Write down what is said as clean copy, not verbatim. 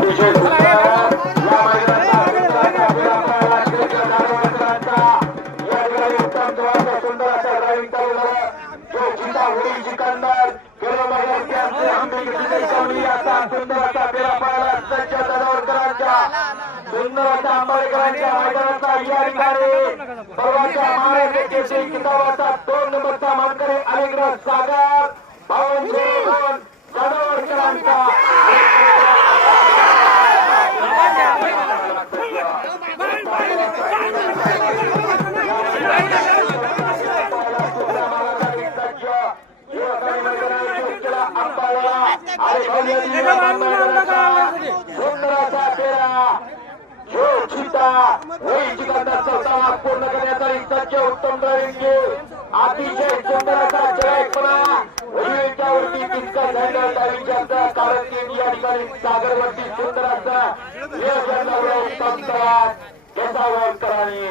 अतिशय सुंदर या मैदानाचा या ठिकाणी उत्तम प्रवास सुंदर असा ड्रायव्हिंग चालू झालं जो जिंदा होईल सिकंदर केलो मैदानाचे आंबे किती कमी असा सुंदर असा फेरा पळाला सज्ज तडवरकरांच्या सुंदर असा आंबेडकरांच्या मैदानाचा या ठिकाणी सर्वांच्या महाराष्ट्र केसरी किताबाचा 2 नंबरचा मानकरी अलिग्रह सागर भावन तडवरकरांचा पूर्ण करण्याचा सज्ज उत्तम ड्रायव्हिंगचे अतिशय सुंदर असा जयपणा वरती तितका झालेला ड्रायव्हिंगचा कारण की या ठिकाणी सागरवरती सुंदर असा उत्तम त्रास केसावरकरांनी